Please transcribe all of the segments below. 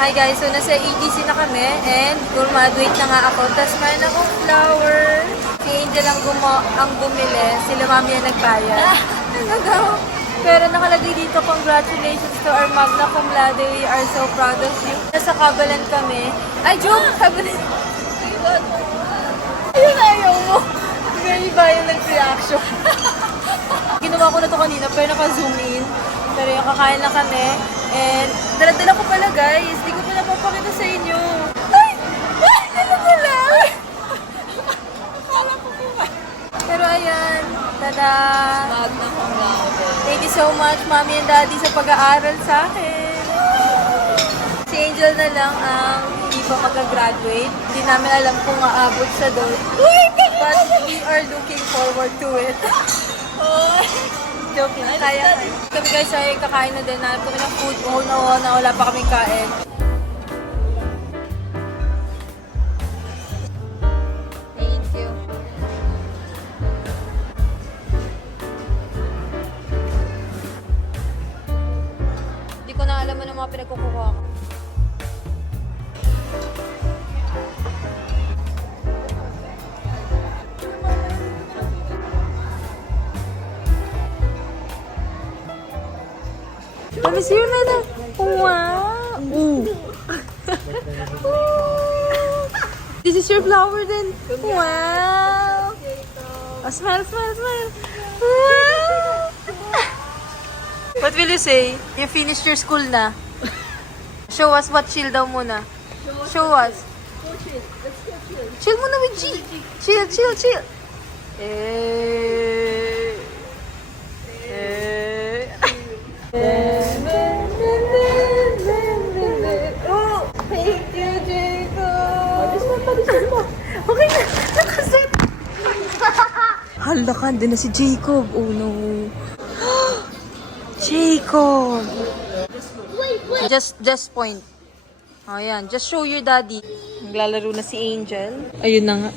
Hi guys, so nasa EDC na kami and graduate na nga ako. Tapos mayroon akong flower. Si Angel ang bumili. Sila mami ang nagbayad. Ano daw? Pero nakalagay dito, congratulations to our magna cum laude. We are so proud of you. Nasa Kabalan kami. Ay, joke! Kabalan. Ayun, ayaw mo. May iba yung nag-reaction. Ginawa ko na to kanina pero naka-zoom in. Pero yung kakain na kami. And dala-dala ko pala guys. Di ko pa napapakita sa inyo. Ay! Ay! Dala-dala! Akala ko ba? Pero ayan. Tada! Magna cum laude. Thank you so much, mommy and daddy, sa pag-aaral sa akin. Si Angel na lang ang hindi pa mag-graduate. Hindi namin alam kung aabot siya doon. But we are looking forward to it. Joking. Kaya. Kami guys ay kakain na din. Nahanap kami ng food. Na wala pa kaming kain. Thank you. Hindi ko na alam ano mga pinagkukuha ko. Let me see your letter. Wow. Ooh. This is your flower then. Wow. Oh, smile. Wow. What will you say? You finished your school na. Show us what chill daw muna. Show us. Chill muna with G. Chill. Okay na, nakaset. Hala ka, din na si Jacob. Oh no. Jacob. Just point. Oh, yan. Just show your daddy. Naglalaro na si Angel. Ayun na nga.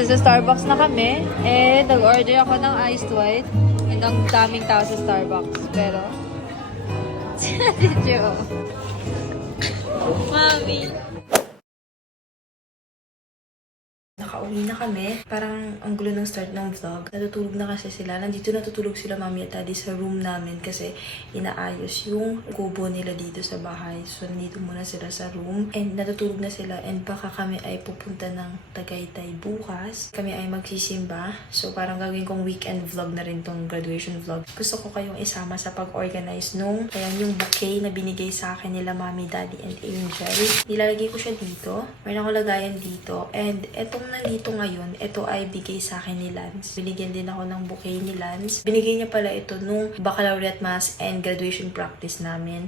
So, sa Starbucks na kami. Nag-order ako ng iced white. And ang daming tao sa Starbucks. Pero, Joe. Mami. Nakauwi na kami. Parang ang gulo ng start ng vlog. Natutulog na kasi sila. Nandito natutulog sila mami at daddy sa room namin kasi inaayos yung kubo nila dito sa bahay. So, nandito muna sila sa room. And natutulog na sila. And baka kami ay pupunta ng Tagaytay bukas. Kami ay magsisimba. So, parang gagawin kong weekend vlog na rin tong graduation vlog. Gusto ko kayong isama sa pag-organize nung yung bouquet na binigay sa akin nila mami, daddy, and Angel. Nilalagay ko siya dito. Meron ako lagayan dito. And etong nandito ngayon, ito ay bigay sa akin ni Lance. Binigyan din ako ng bouquet ni Lance. Binigay niya pala ito nung baccalaureate mass and graduation practice namin.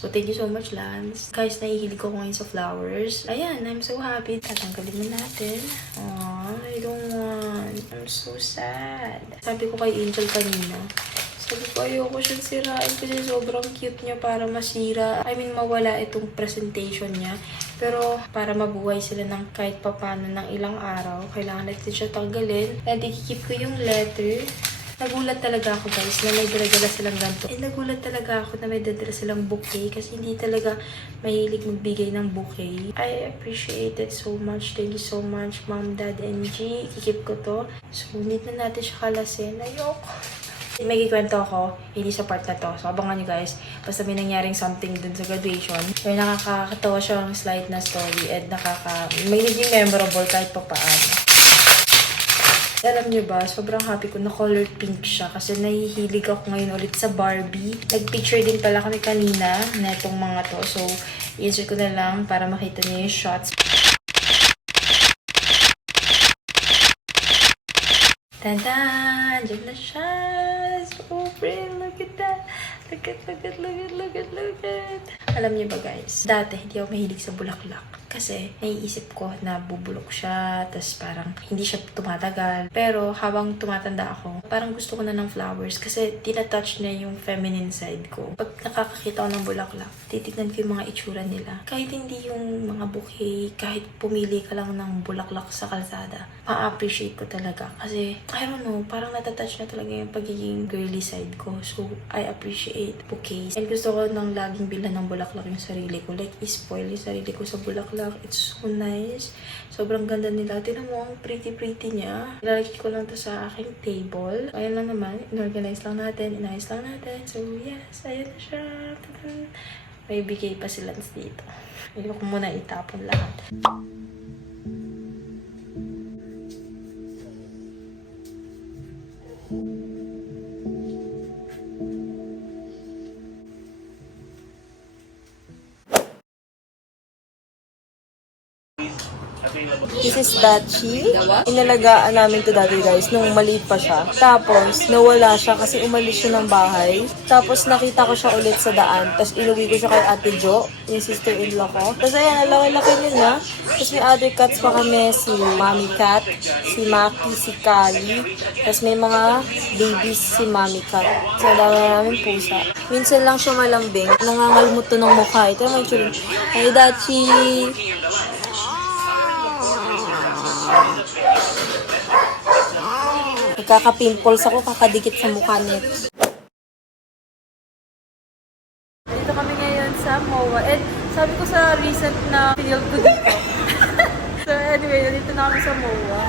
So, thank you so much, Lance. Guys, nahihilig ko ngayon sa flowers. Ayan, I'm so happy. Tatanggalin na natin. Aww, I don't want. I'm so sad. Sabi ko kay Angel kanina, sabi ko, ayoko siyang sirain kasi sobrang cute niya para masira. I mean, mawala itong presentation niya. Pero, para mabuhay sila ng kahit papano ng ilang araw, kailangan natin siya tanggalin. And i-keep ko yung letter. Nagulat talaga ako guys na may dala silang ganito. And nagulat talaga ako na may dala silang bouquet kasi hindi talaga mahilig magbigay ng bouquet. I appreciate it so much. Thank you so much, Mom, Dad, and G. I-keep ko to. So, need na natin siya kalasin. Ayoko. May kikwento ako, hindi sa part na to. So, abangan nyo guys. Basta may nangyaring something dun sa graduation. Pero nakakatawa siyang slight na story and may naging memorable kahit pa paano. Alam niyo ba, sobrang happy ko na color pink siya kasi nahihilig ako ngayon ulit sa Barbie. Nag-picture din pala kami kanina na itong mga to. So, i-insert ko na lang para makita niyo yung shots. Tantan! Diyan na siya! So pretty! Look at that! Look at! Alam niyo ba guys, dati hindi ako mahilig sa bulaklak. Kasi naiisip ko na bubulok siya, tas parang hindi siya tumatagal. Pero habang tumatanda ako, parang gusto ko na ng flowers kasi tinatouch niya yung feminine side ko. Pag nakakakita ko ng bulaklak, titignan ko yung mga itsura nila. Kahit hindi yung mga bouquet, kahit pumili ka lang ng bulaklak sa kalsada, ma-appreciate ko talaga. Kasi, I don't know, parang natatouch na talaga yung pagiging girly side ko. So, I appreciate bouquets. And gusto ko nang laging bilhan ng bulaklak yung sarili ko. Like, i-spoil yung sarili ko sa bulaklak. It's so nice. Sobrang ganda nila. Tinan mo, ang pretty-pretty niya. Ilalagay ko lang to sa aking table. Ayan lang naman. Inorganize lang natin. Inayos lang natin. So, yes. Ayan na siya. May bigay pa sila dito. Hindi ko muna itapon lahat. This is Dachi. Inalagaan namin to dati guys, nung maliit pa siya. Tapos, nawala siya kasi umalis siya ng bahay. Tapos, nakita ko siya ulit sa daan. Tapos, inuwi ko siya kay Ate Jo, yung sister-in-law ko. Tapos, ayan, laki-laki niya na. Tapos, may other cats pa kami. Si Mommy Cat, si Maki, si Kali. Tapos, may mga babies si Mommy Cat. So, dami na namin pusa. Minsan lang siya malambing. Nangangalmot to ng mukha. Ito naman yung Hey, Dachi! Nagkaka-pimples ako, kakadikit sa mukha niya. Dito kami ngayon sa MOA. And sabi ko sa recent na field ko dito. So anyway, dito na kami sa MOA.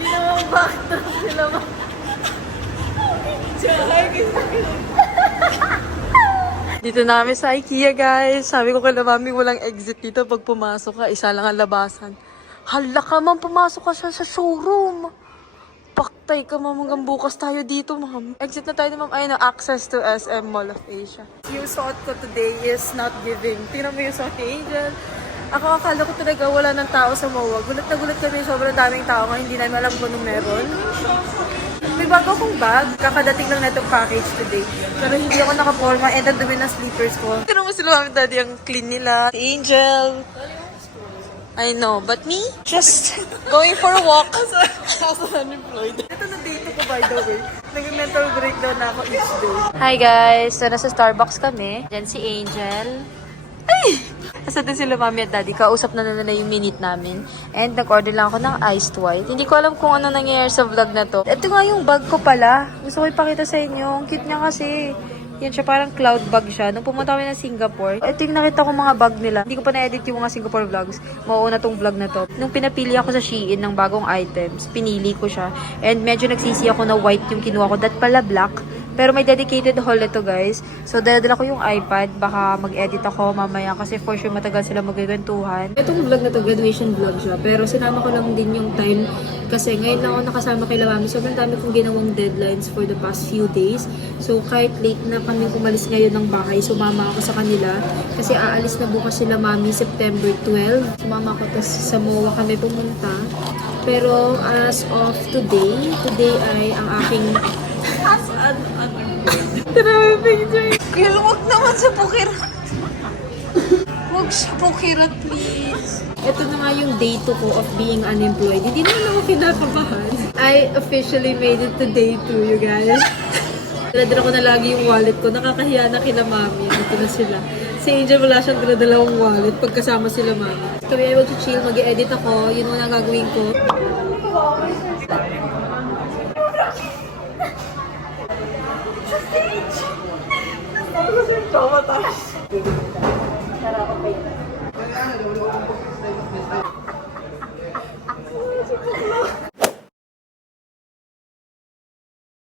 Hindi naman backtrack sila mo. Dito na kami sa IKEA guys. Sabi ko kay Mami, walang exit dito pag pumasok ka. Isa lang ang labasan. Hala ka man, pumasok ka sa showroom. Paktay ka ma'am, hanggang bukas tayo dito ma'am. Exit na tayo ma'am. Ayun, access to SM Mall of Asia. Yung suot ko today is not giving. Tingnan mo yung suot ni Angel. Ako akala ko talaga wala ng tao sa MOA. Gulat na gulat kami, sobrang daming tao nga. Hindi namin alam kung anong meron. May bago akong bag. Kakadating lang na itong package today. Pero hindi ako nakaporma and ang dumi ng sleepers ko. Tingnan mo sila mami daddy, ang clean nila. Si Angel. I know, but me? Just going for a walk. As unemployed. Ito na date ko by the way. Nag-mental breakdown na ako each day. Hi guys! So, nasa Starbucks kami. Diyan si Angel. Ay! Nasa din sila mami at daddy. Kausap na nila yung minute namin. And nag-order lang ako ng iced white. Hindi ko alam kung ano nangyayari sa vlog na to. Ito nga yung bag ko pala. Gusto ko ipakita sa inyo. Ang cute niya kasi. Yan siya, parang cloud bag siya. Nung pumunta kami ng Singapore, ito yung nakita ko mga bag nila. Hindi ko pa na-edit yung mga Singapore vlogs. Mauuna tong vlog na to. Nung pinapili ako sa Shein ng bagong items, pinili ko siya. And medyo nagsisi ako na white yung kinuha ko. That pala black. Pero may dedicated haul ito guys. So dala ko yung iPad. Baka mag-edit ako mamaya kasi for sure matagal sila magkikwentuhan. Itong vlog na to, graduation vlog siya. Pero sinama ko lang din yung time kasi ngayon lang ako nakasama kay Mami. Sobrang dami kong ginawang deadlines for the past few days. So kahit late na kami umalis ngayon ng bahay, sumama ako sa kanila. Kasi aalis na bukas sila Mami September 12. Sumama ako tapos sa MOA kami pumunta. Pero as of today ay ang aking Grabe picture. Girl, wag naman sa bukirat. Wag sa bukirat, please. Ito na nga yung day 2 ko of being unemployed. Hindi naman ako kinakabahan. I officially made it to day 2, you guys. Daladala ko na lagi yung wallet ko. Nakakahiya na kila Mami. Ito na sila. Si Angel wala siyang daladalawang wallet pagkasama sila Mami. Kami ay mag-chill, mag-edit ako. Yun muna gagawin ko. Traumatized.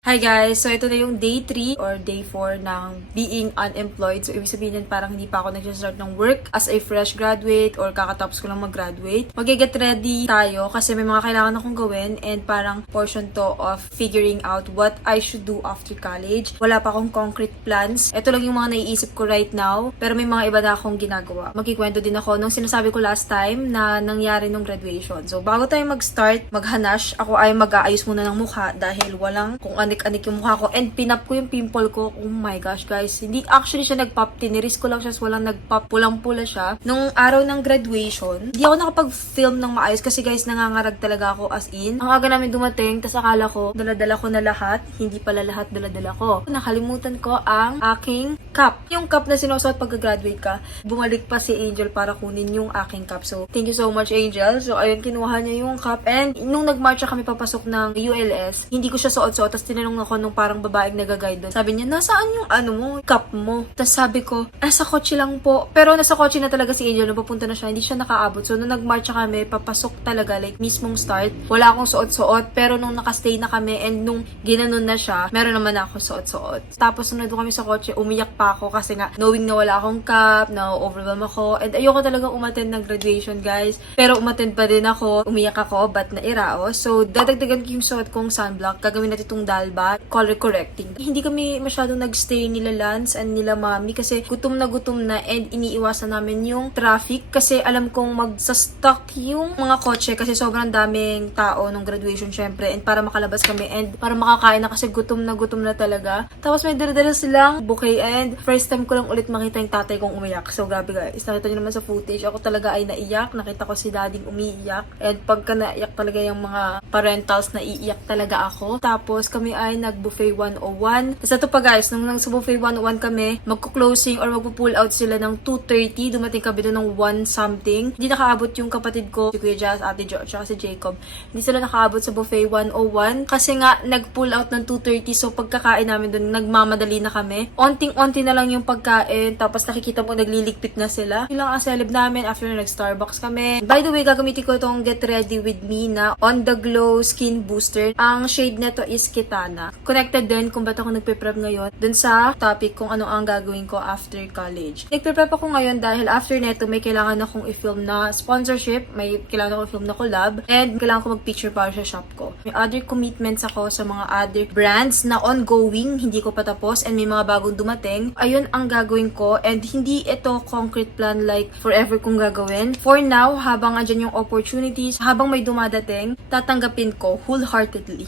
Hi guys! So ito na yung day 3 or day 4 ng being unemployed. So ibig sabihin yan parang hindi pa ako nag-start ng work as a fresh graduate or kakatapos ko lang mag-graduate. Mag-get ready tayo kasi may mga kailangan akong gawin and parang portion to of figuring out what I should do after college. Wala pa akong concrete plans. Ito lang yung mga naiisip ko right now pero may mga iba na akong ginagawa. Magkikwento din ako nung sinasabi ko last time na nangyari nung graduation. So bago tayo mag-start, maghanash, ako ay mag-aayos muna ng mukha dahil walang kung anik-anik yung mukha ko and pinap ko yung pimple ko. Oh my gosh guys, hindi actually siya nagpop, tiniris ko lang siya, walang nagpop, pulang-pula siya. Nung araw ng graduation, hindi ako nakapag-film ng maayos kasi guys, nangangarag talaga ako as in. Ang aga namin dumating, tas akala ko, dala-dala ko na lahat, hindi pala lahat dala-dala ko. Nakalimutan ko ang aking cup. Yung cup na sinusuot pagka-graduate ka, bumalik pa si Angel para kunin yung aking cup. So, thank you so much Angel. So, ayun, kinuha niya yung cup and nung nag-marcha kami papasok ng ULS, hindi ko siya suot-suot, tas tinanong ako nung parang babaeng nag-guide doon. Sabi niya, nasaan yung cup mo? Tapos sabi ko, nasa kotse lang po. Pero nasa kotse na talaga si Angel, nung papunta na siya, hindi siya nakaabot. So, nung nag-marcha kami, papasok talaga, like, mismong start. Wala akong suot-suot, pero nung nakastay na kami and nung ginanon na siya, meron naman ako suot-suot. Tapos, nung nandun kami sa kotse, umiyak pa ako kasi nga, knowing na wala akong cup, na overwhelm ako, and ayoko talaga umattend ng graduation, guys. Pero umattend pa din ako, umiyak ako, but nairaos. So, dadagdagan ko yung suot kong sunblock, gagawin natin itong dalba, color correcting. Hindi kami masyadong nagstay nila Lance and nila Mami kasi gutom na and iniiwasan namin yung traffic kasi alam kong magsa-stuck yung mga kotse kasi sobrang daming tao nung graduation syempre and para makalabas kami and para makakain na kasi gutom na talaga. Tapos may dala-dala silang bouquet and first time ko lang ulit makita yung tatay kong umiyak. So grabe guys, nakita nyo naman sa footage, ako talaga ay naiyak. Nakita ko si dading umiiyak and pagka naiyak talaga yung mga parentals, naiiyak talaga ako. Tapos kami ay nag-buffet 101. Tapos ito pa guys, nung sa buffet 101 kami, magko-closing or magpo-pull out sila ng 2:30. Dumating kami doon ng 1 something. Hindi nakaabot yung kapatid ko, si Kuya Jazz, Ate Jo, at si Jacob. Hindi sila nakaabot sa buffet 101 kasi nga nag-pull out ng 2:30. So pagkakain namin doon, nagmamadali na kami. Onting-onti na lang yung pagkain. Tapos nakikita mo nagliligpit na sila. Yun lang ang celeb namin after na nag-Starbucks kami. By the way, gagamitin ko itong Get Ready With Me na On The Glow Skin Booster. Ang shade nito is Kitana. Connected din kung ba't ako nagpe-prep ngayon dun sa topic kung ano ang gagawin ko after college. Nagpe-prep ako ngayon dahil after neto may kailangan akong i-film na sponsorship, may kailangan akong i-film na collab, and kailangan ko mag-picture para sa shop ko. May other commitments ako sa mga other brands na ongoing, hindi ko pa tapos, and may mga bagong dumating. Ayun ang gagawin ko, and hindi ito concrete plan like forever kong gagawin. For now, habang andyan yung opportunities, habang may dumadating, tatanggapin ko wholeheartedly.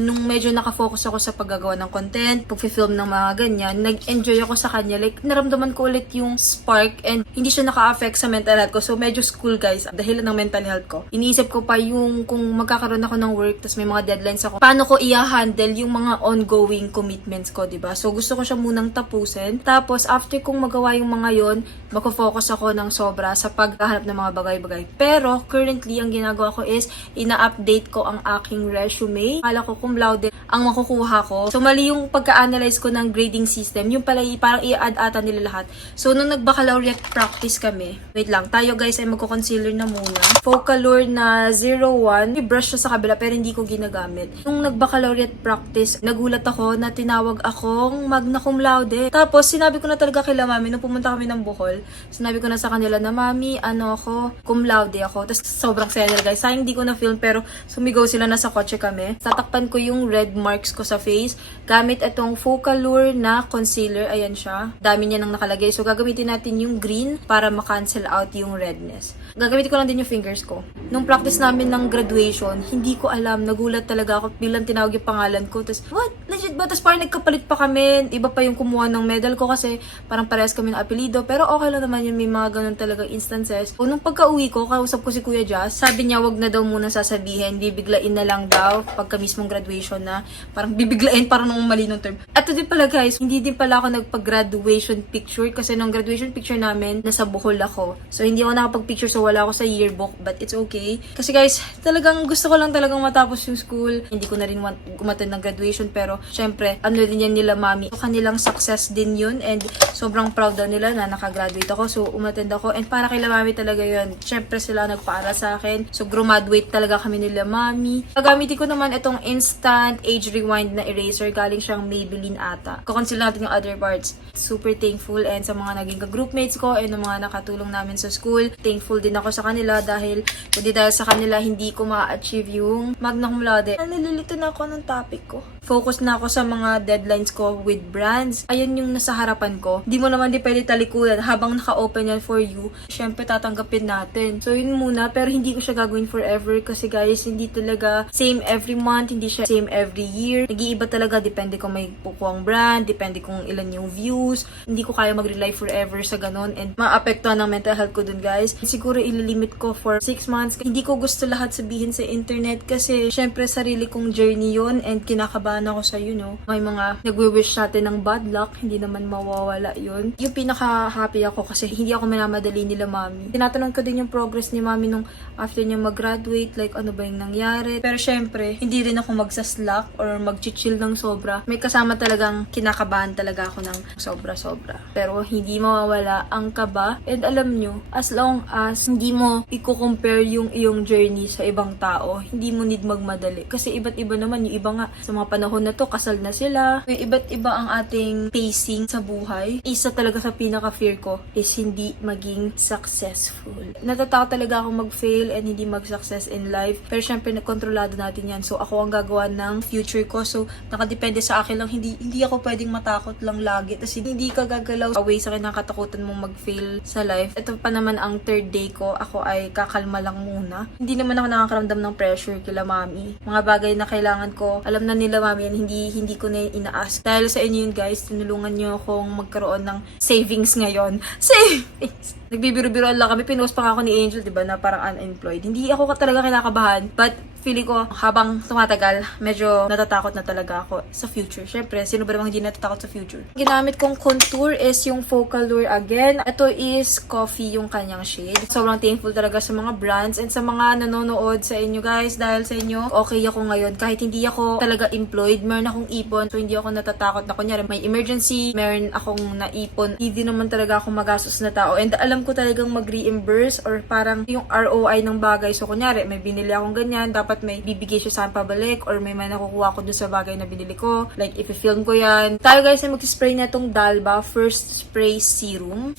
Nung medyo nakafocus ako sa paggagawa ng content, pag-film ng mga ganyan, nag-enjoy ako sa kanya. Like, naramdaman ko ulit yung spark and hindi siya naka-affect sa mental health ko. So, medyo school guys, dahil ng mental health ko. Iniisip ko pa yung kung magkakaroon ako ng work, tas may mga deadlines ako, paano ko i-handle yung mga ongoing commitments ko, diba? So, gusto ko siya munang tapusin. Tapos, after kong magawa yung mga yon, magko-focus ako ng sobra sa paghahanap ng mga bagay-bagay. Pero, currently, ang ginagawa ko is, ina-update ko ang aking resume. Akala ko cum laude ang makukuha ko. So, mali yung pagka-analyze ko ng grading system. Yung pala, parang i-add ata nila lahat. So, nung nag-baccalaureate practice kami, wait lang, tayo guys ay magko-concealer na muna. Focalure na 01. May brush siya sa kabila pero hindi ko ginagamit. Nung nag-baccalaureate practice, nagulat ako na tinawag akong magna cum laude. Tapos, sinabi ko na talaga kila Mami, nung pumunta kami ng Bohol, sinabi ko na sa kanila na, Mami, ako, cum laude ako. Tapos, sobrang saya nila guys. Sayang hindi ko na film pero sumigaw sila na sa kotse kami. Tatakpan ko yung red marks ko sa face gamit itong Focalure na concealer. Ayan siya. Dami niya nang nakalagay. So, gagamitin natin yung green para ma-cancel out yung redness. Gagamitin ko lang din yung fingers ko. Nung practice namin ng graduation, hindi ko alam. Nagulat talaga ako. Bilang tinawag yung pangalan ko. Tapos, what? Legit ba? Tapos parang nagkapalit pa kami. Iba pa yung kumuha ng medal ko kasi parang parehas kami ng apelido. Pero okay lang naman yun. May mga ganun talaga instances. O, nung pagka-uwi ko, kausap ko si Kuya Jazz. Sabi niya, wag na daw muna sasabihin. Bibiglain na lang daw pagka mismong graduation na. Parang bibiglain, parang nung mali nung term. At din pala guys, hindi din pala ako nagpag-graduation picture kasi nung graduation picture namin, nasa Bohol ako. So, hindi ako nakapag-picture so wala ako sa yearbook, but it's okay. Kasi guys, talagang gusto ko lang talagang matapos yung school. Hindi ko na rin want umattend ng graduation pero syempre, ano din yan nila mami. So, kanilang success din yun and sobrang proud daw nila na nakagraduate ako. So, umattend ako and para kay mami talaga yun. Syempre, sila nagpaaral sa akin. So, graduate talaga kami nila mami. Gagamitin ko naman itong instant age rewind na eraser. Galing siyang Maybelline ata. Kukonsil natin yung other parts. Super thankful and sa mga naging ka-groupmates ko and ng mga nakatulong namin sa school. Thankful din ako sa kanila dahil kundi dahil sa kanila hindi ko ma-achieve yung magna cum laude. Nalilito na ako ng topic ko. Focus na ako sa mga deadlines ko with brands. Ayan yung nasa harapan ko. Di mo naman di pwede talikuran habang naka-open yan for you. Syempre tatanggapin natin. So yun muna pero hindi ko siya gagawin forever kasi guys hindi talaga same every month, hindi siya same every year. Nag-iiba talaga depende kung may pukuang brand, depende kung ilan yung views. Hindi ko kaya mag-rely forever sa ganon and maapektuhan ng mental health ko dun guys. Siguro ililimit ko for 6 months. Hindi ko gusto lahat sabihin sa internet kasi syempre sarili kong journey yun and kinakabahan ako sa may mga nagwi-wish natin ng bad luck, hindi naman mawawala yun. Yung pinaka-happy ako kasi hindi ako minamadali nila mami. Tinatanong ko din yung progress ni mami nung after niya mag-graduate, like ano ba yung nangyari. Pero syempre, hindi rin ako magsaslack or mag-chill ng sobra. May kasama talagang kinakabahan talaga ako ng sobra-sobra. Pero hindi mawawala ang kaba. And alam nyo, as long as hindi mo i-compare yung iyong journey sa ibang tao, hindi mo need magmadali. Kasi iba't iba naman, yung iba nga sa mga panahon na to, kasal na sila. May iba't iba ang ating pacing sa buhay. Isa talaga sa pinaka-fear ko is hindi maging successful. Natatakot talaga ako mag-fail and hindi mag-success in life. Pero syempre, kontrolado natin yan. So, ako ang gagawa ng future ko. So, nakadepende sa akin lang. Hindi ako pwedeng matakot lang lagi. Kasi hindi ka gagalaw away sa kinakatakutan mong mag-fail sa life. Ito pa naman ang third day ko. Ako ay kakalma lang muna. Hindi naman ako nakakaramdam ng pressure kila mami. Mga bagay na kailangan ko, alam na nila mami yan, hindi ko na ina-ask. Dahil sa inyo yun guys, tinulungan nyo akong magkaroon ng savings ngayon. Savings! Nagbibiro-biroan lang kami. Pinost pa nga ako ni Angel, diba, na parang unemployed. Hindi ako talaga kinakabahan. But, feeling ko, habang tumatagal, medyo natatakot na talaga ako sa future. Syempre, sino ba namang hindi natatakot sa future? Ginamit kong contour is yung Focal Lure again. Ito is coffee yung kanyang shade. Sobrang thankful talaga sa mga brands and sa mga nanonood sa inyo guys. Dahil sa inyo, okay ako ngayon. Kahit hindi ako talaga employed, meron akong ipon. So, hindi ako natatakot na kunyari may emergency, meron akong naipon. Hindi naman talaga ako magastos na tao. And alam ko talagang mag-reimburse or parang yung ROI ng bagay. So, kunyari, may binili akong ganyan, dapat may bibigay siya sa pabalik or may nakukuha ko dun sa bagay na binili ko. Like, if i-film ko yan. Tayo guys na mag-spray na itong Dalba First Spray Serum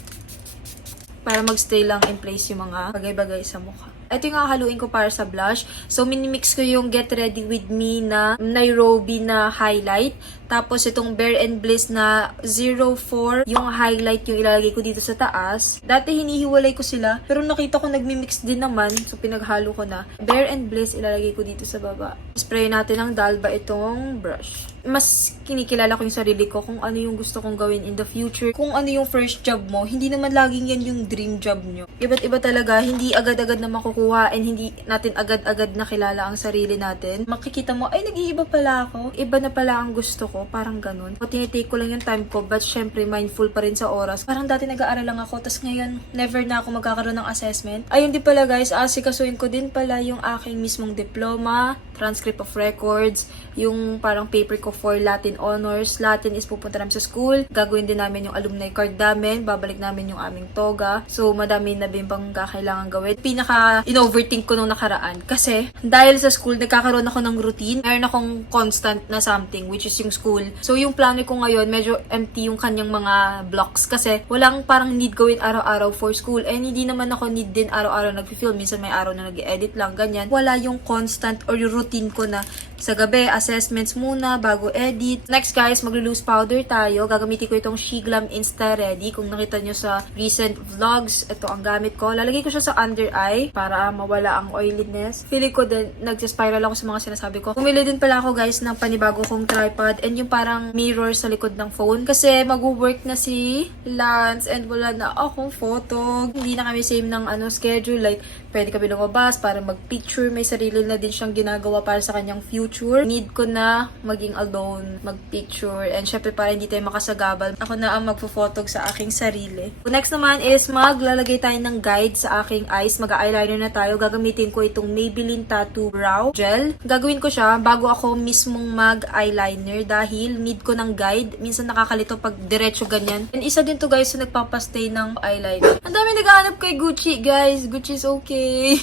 para magstay lang in place yung mga bagay-bagay sa mukha. Ito yung haluin ko para sa blush. So, minimix ko yung Get Ready With Me na Nairobi na highlight. Tapos, itong Bare and Bliss na 04, yung highlight yung ilalagay ko dito sa taas. Dati, hinihiwalay ko sila. Pero nakita ko nagmimix din naman. So, pinaghalo ko na. Bare and Bliss, ilalagay ko dito sa baba. Spray natin ng Dalba itong brush. Mas kinikilala ko yung sarili ko kung ano yung gusto kong gawin in the future. Kung ano yung first job mo, hindi naman laging yan yung dream job nyo. Iba't iba talaga, hindi agad-agad na makukuha and hindi natin agad-agad nakilala ang sarili natin. Makikita mo, ay nag-iiba pala ako. Iba na pala ang gusto ko. Parang ganun. O tinitake ko lang yung time ko but syempre mindful pa rin sa oras. Parang dati nag-aaral lang ako tas ngayon never na ako magkakaroon ng assessment. Ayun din pala guys, asikasuin ko din pala yung aking mismong diploma, transcript of records, yung parang paper ko for Latin honors. Latin is pupunta namin sa school. Gagawin din namin yung alumni card namin. Babalik namin yung aming toga. So madami na din pang kakailangan gawin. Pinaka-in-overthink ko nung nakaraan. Kasi dahil sa school, nagkakaroon ako ng routine. Meron akong constant na something which is yung school. So, yung plano ko ngayon, medyo empty yung kanyang mga blocks kasi walang parang need gawin araw-araw for school. And hindi naman ako need din araw-araw nag-film. Minsan may araw na nag-edit lang, ganyan. Wala yung constant or yung routine ko na sa gabi, assessments muna bago edit. Next guys, maglo-loose powder tayo. Gagamitin ko itong Shiglam Insta Ready. Kung nakita nyo sa recent vlogs, ito ang gamit ko. Lalagay ko siya sa under eye para mawala ang oiliness. Feeling ko din, nag-spiral ako sa mga sinasabi ko. Pumili din pala ako guys ng panibago kong tripod and yung parang mirror sa likod ng phone. Kasi mag-work na si Lance and wala na akong photo. Hindi na kami same ng schedule. Like, pwede kami lumabas para mag-picture. May sarili na din siyang ginagawa para sa kanyang future. Need ko na maging alone, mag-picture. And syempre para hindi tayo makasagabal, ako na ang magpo-photog sa aking sarili. Next naman is maglalagay tayo ng guide sa aking eyes. Mag-eyeliner na tayo. Gagamitin ko itong Maybelline Tattoo Brow Gel. Gagawin ko siya bago ako mismong mag-eyeliner dahil dahil need ko ng guide. Minsan nakakalito pag diretso ganyan. And isa din to guys sa nagpapastay ng eyeliner. Ang dami naghahanap kay Gucci, guys. Gucci's okay.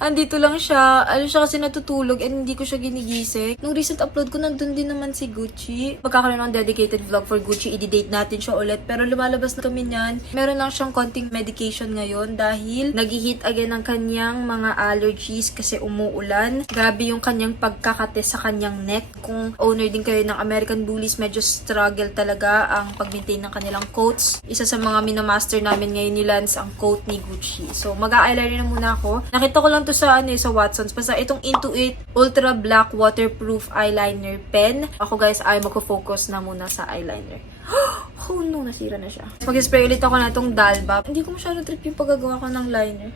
Andito lang siya. Ano siya kasi natutulog and hindi ko siya ginigising. Nung recent upload ko, nandun din naman si Gucci. Magkakaroon ng dedicated vlog for Gucci. I-date natin siya ulit. Pero lumalabas na kami niyan. Meron lang siyang konting medication ngayon dahil nag-hit again ang kanyang mga allergies kasi umuulan. Grabe yung kanyang pagkakate sa kanyang neck. Kung owner din kayo ng American Bullies, medyo struggle talaga ang pag-maintain ng kanilang coats. Isa sa mga minamaster namin ngayon ni Lance ang coat ni Gucci. So, mag-eyeliner na muna ako. Nakita ko lang to sa sa Watsons. Basta itong Intuit Ultra Black Waterproof Eyeliner Pen. Ako guys ay magfo-focus na muna sa eyeliner. Oh no, nasira na siya. Mag-spray ulit ako na itong Dalba. Hindi ko masyadong trip yung paggagawa ko ng liner.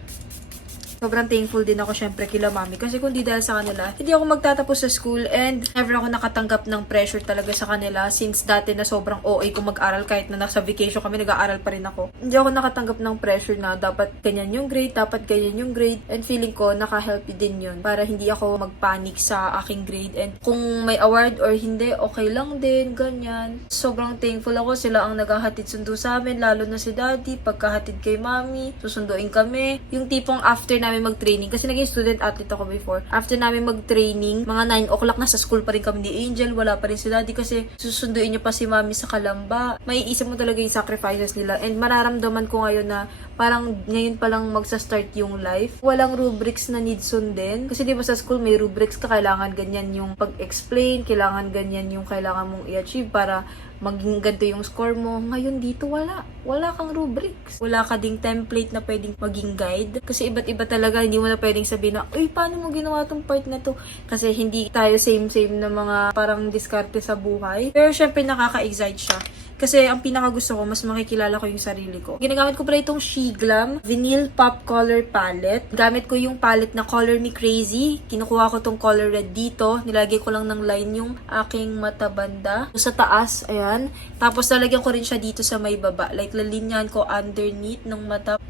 Sobrang thankful din ako syempre kila mami. Kasi kung di dahil sa kanila, hindi ako magtatapos sa school and never ako nakatanggap ng pressure talaga sa kanila since dati na sobrang OA ko mag-aral kahit na nasa vacation kami, nag-aaral pa rin ako. Hindi ako nakatanggap ng pressure na dapat ganyan yung grade, dapat ganyan yung grade and feeling ko naka-help din yun para hindi ako mag-panic sa aking grade and kung may award or hindi, okay lang din, ganyan. Sobrang thankful ako, sila ang naghahatid sundo sa amin, lalo na si daddy, pagkahatid kay mami, susunduin kami. Yung tipong after namin mag-training, kasi naging student athlete ako before. After namin mag-training, mga 9 o'clock na sa school pa rin kami ni Angel, wala pa rin si daddy kasi susunduin niya pa si mami sa Kalamba. Maiisip mo talaga yung sacrifices nila and mararamdaman ko ngayon na parang ngayon pa lang magsa-start yung life. Walang rubrics na need sundin. Kasi di ba sa school may rubrics ka, kailangan ganyan yung pag-explain, kailangan ganyan yung kailangan mong i-achieve para maging ganito yung score mo. Ngayon dito wala. Wala kang rubrics. Wala ka ding template na pwedeng maging guide. Kasi iba't iba talaga. Hindi mo na pwedeng sabihin na, uy, paano mo ginawa tong part na to? Kasi hindi tayo same-same na mga parang diskarte sa buhay. Pero syempre nakaka-excite siya. Kasi ang pinakagusto ko, mas makikilala ko yung sarili ko. Ginagamit ko pala itong Shiglam Vinyl Pop Color Palette. Gamit ko yung palette na Color Me Crazy. Kinukuha ko tong color red dito. Nilagay ko lang ng line yung aking mata banda. Sa taas, ayan. Tapos lalagyan ko rin siya dito sa may baba. Like, lalinyan ko underneath ng mata.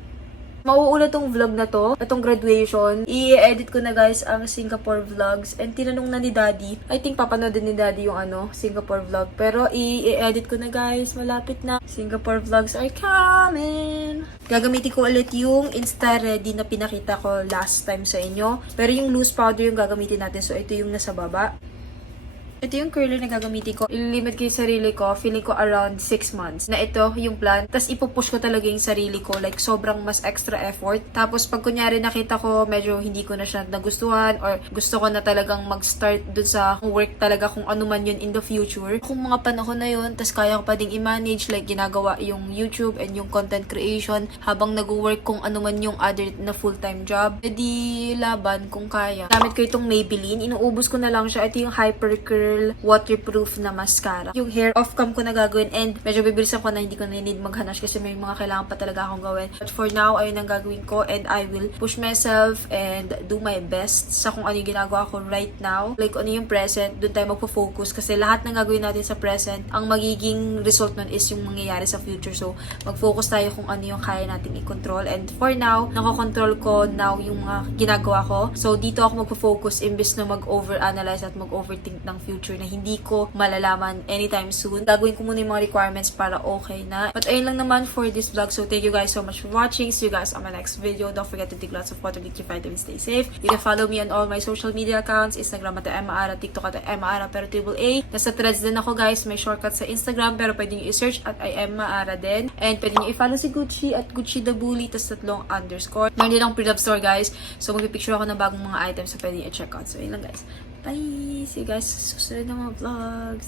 Mauuna tong vlog na to, itong graduation. I-edit ko na guys ang Singapore vlogs. And tinanong na ni Daddy, I think papanood din ni Daddy yung Singapore vlog. Pero i-edit ko na guys, malapit na. Singapore vlogs are coming! Gagamitin ko ulit yung Insta Ready na pinakita ko last time sa inyo. Pero yung loose powder yung gagamitin natin. So ito yung nasa baba. Ito yung curler na gagamitin ko. Ililimit ko yung sarili ko. Feeling ko around 6 months. Na ito yung plan. Tapos ipupush ko talaga yung sarili ko. Like, sobrang mas extra effort. Tapos, pag kunyari nakita ko, medyo hindi ko na siya nagustuhan or gusto ko na talagang mag-start dun sa work talaga kung ano man yun in the future. Kung mga panahon na yun, tapos kaya ko pa ding i-manage, like, ginagawa yung YouTube and yung content creation habang nag-work kung ano man yung other na full-time job. Edi laban kung kaya. Gamit ko itong Maybelline. Inuubos ko na lang siya. Ito yung Hyper Curl waterproof na mascara. Yung hair off-cam ko na gagawin and medyo bibilisan ko na hindi ko na need maghanash kasi may mga kailangan pa talaga akong gawin. But for now, ayun ang gagawin ko and I will push myself and do my best sa kung ano yung ginagawa ko right now. Like ano yung present, doon tayo magpo-focus kasi lahat ng gagawin natin sa present, ang magiging result nun is yung mangyayari sa future. So, mag-focus tayo kung ano yung kaya natin i-control and for now, nakokontrol ko now yung mga ginagawa ko. So, dito ako magpo-focus imbes na mag-overanalyze at mag-overthink ng future na hindi ko malalaman anytime soon. Gagawin ko muna yung mga requirements para okay na. But ayun lang naman for this vlog. So thank you guys so much for watching. See you guys on my next video. Don't forget to take lots of water, get your vitamins, stay safe. You can follow me on all my social media accounts. Instagram at Emma Ara, TikTok at Emma Ara pero AAA. Nasa threads din ako guys. May shortcut sa Instagram pero pwede nyo i-search at I Emma Ara din. And pwede nyo i-follow si Gucci at Gucci the Bully tas 3 underscore. Meron din ang pre-love store guys. So magpipicture ako ng bagong mga items so pwede nyo i-check out. So yun lang guys. Bye! See you guys sa susunod na mga vlogs.